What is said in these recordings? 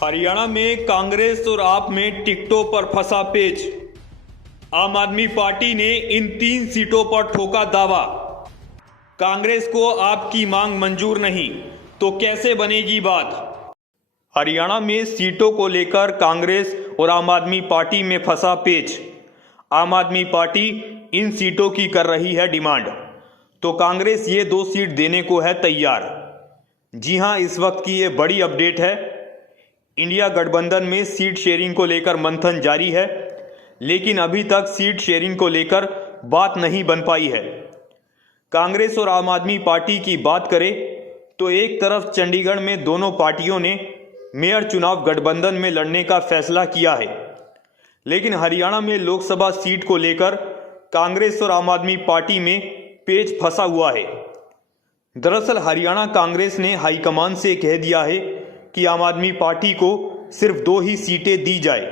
हरियाणा में कांग्रेस और आप में टिकटों पर फंसा पेच। आम आदमी पार्टी ने इन 3 सीटों पर ठोका दावा। कांग्रेस को आपकी मांग मंजूर नहीं तो कैसे बनेगी बात। हरियाणा में सीटों को लेकर कांग्रेस और आम आदमी पार्टी में फंसा पेच। आम आदमी पार्टी इन सीटों की कर रही है डिमांड, तो कांग्रेस ये 2 सीट देने को है तैयार। जी हां, इस वक्त की ये बड़ी अपडेट है। इंडिया गठबंधन में सीट शेयरिंग को लेकर मंथन जारी है, लेकिन अभी तक सीट शेयरिंग को लेकर बात नहीं बन पाई है। कांग्रेस और आम आदमी पार्टी की बात करें तो एक तरफ चंडीगढ़ में दोनों पार्टियों ने मेयर चुनाव गठबंधन में लड़ने का फैसला किया है, लेकिन हरियाणा में लोकसभा सीट को लेकर कांग्रेस और आम आदमी पार्टी में पेच फंसा हुआ है। दरअसल हरियाणा कांग्रेस ने हाईकमान से कह दिया है कि आम आदमी पार्टी को सिर्फ 2 ही सीटें दी जाए,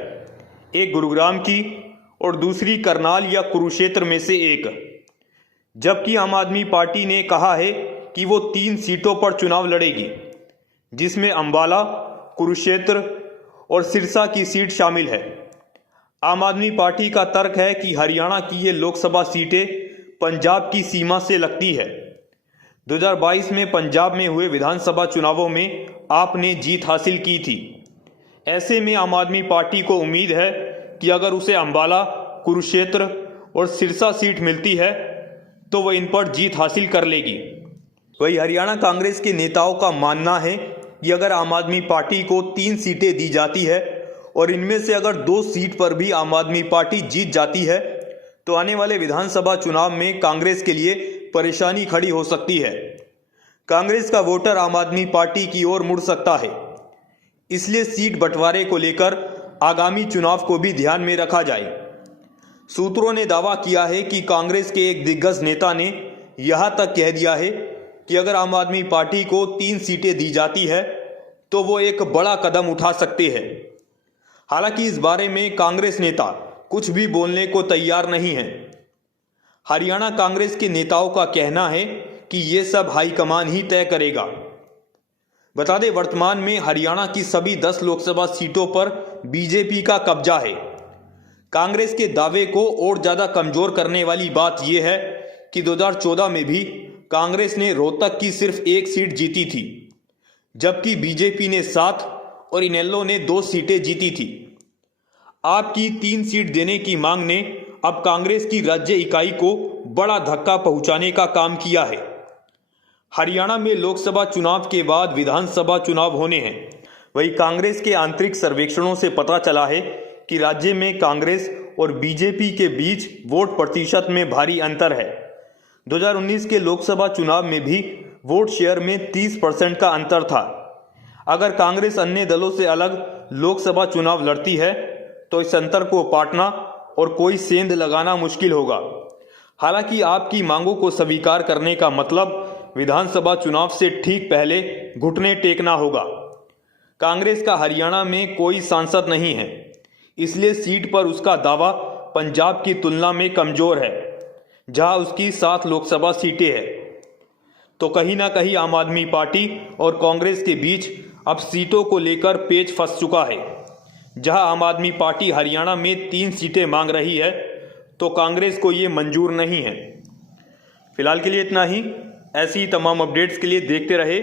एक गुरुग्राम की और दूसरी करनाल या कुरुक्षेत्र में से एक। जबकि आम आदमी पार्टी ने कहा है कि वो 3 सीटों पर चुनाव लड़ेगी, जिसमें अंबाला, कुरुक्षेत्र और सिरसा की सीट शामिल है। आम आदमी पार्टी का तर्क है कि हरियाणा की ये लोकसभा सीटें पंजाब की सीमा से लगती है। 2022 में पंजाब में हुए विधानसभा चुनावों में आपने जीत हासिल की थी। ऐसे में आम आदमी पार्टी को उम्मीद है कि अगर उसे अंबाला, कुरुक्षेत्र और सिरसा सीट मिलती है तो वह इन पर जीत हासिल कर लेगी। वहीं हरियाणा कांग्रेस के नेताओं का मानना है कि अगर आम आदमी पार्टी को 3 सीटें दी जाती है और इनमें से अगर 2 सीट पर भी आम आदमी पार्टी जीत जाती है तो आने वाले विधानसभा चुनाव में कांग्रेस के लिए परेशानी खड़ी हो सकती है। कांग्रेस का वोटर आम आदमी पार्टी की ओर मुड़ सकता है, इसलिए सीट बंटवारे को लेकर आगामी चुनाव को भी ध्यान में रखा जाए। सूत्रों ने दावा किया है कि कांग्रेस के एक दिग्गज नेता ने यहां तक कह दिया है कि अगर आम आदमी पार्टी को 3 सीटें दी जाती है तो वो एक बड़ा कदम उठा सकते हैं। हालांकि इस बारे में कांग्रेस नेता कुछ भी बोलने को तैयार नहीं है। हरियाणा कांग्रेस के नेताओं का कहना है कि ये सब हाईकमान ही तय करेगा। बता दें, वर्तमान में हरियाणा की सभी 10 लोकसभा सीटों पर बीजेपी का कब्जा है। कांग्रेस के दावे को और ज्यादा कमजोर करने वाली बात यह है कि 2014 में भी कांग्रेस ने रोहतक की सिर्फ 1 सीट जीती थी, जबकि बीजेपी ने 7 और इनेलो ने 2 सीटें जीती थी। आपकी 3 सीट देने की मांग ने अब कांग्रेस की राज्य इकाई को बड़ा धक्का पहुंचाने का काम किया है। हरियाणा में लोकसभा चुनाव के बाद विधानसभा चुनाव होने हैं। वहीं कांग्रेस के आंतरिक सर्वेक्षणों से पता चला है कि राज्य में कांग्रेस और बीजेपी के बीच वोट प्रतिशत में भारी अंतर है। 2019 के लोकसभा चुनाव में भी वोट शेयर में 30% का अंतर था। अगर कांग्रेस अन्य दलों से अलग लोकसभा चुनाव लड़ती है तो इस अंतर को पाटना और कोई सेंध लगाना मुश्किल होगा। हालांकि आपकी मांगों को स्वीकार करने का मतलब विधानसभा चुनाव से ठीक पहले घुटने टेकना होगा। कांग्रेस का हरियाणा में कोई सांसद नहीं है, इसलिए सीट पर उसका दावा पंजाब की तुलना में कमजोर है, जहां उसकी 7 लोकसभा सीटें हैं। तो कहीं ना कहीं आम आदमी पार्टी और कांग्रेस के बीच अब सीटों को लेकर पेच फंस चुका है। जहां आम आदमी पार्टी हरियाणा में 3 सीटें मांग रही है तो कांग्रेस को ये मंजूर नहीं है। फिलहाल के लिए इतना ही। ऐसी तमाम अपडेट्स के लिए देखते रहे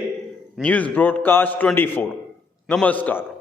न्यूज़ ब्रॉडकास्ट 24। नमस्कार।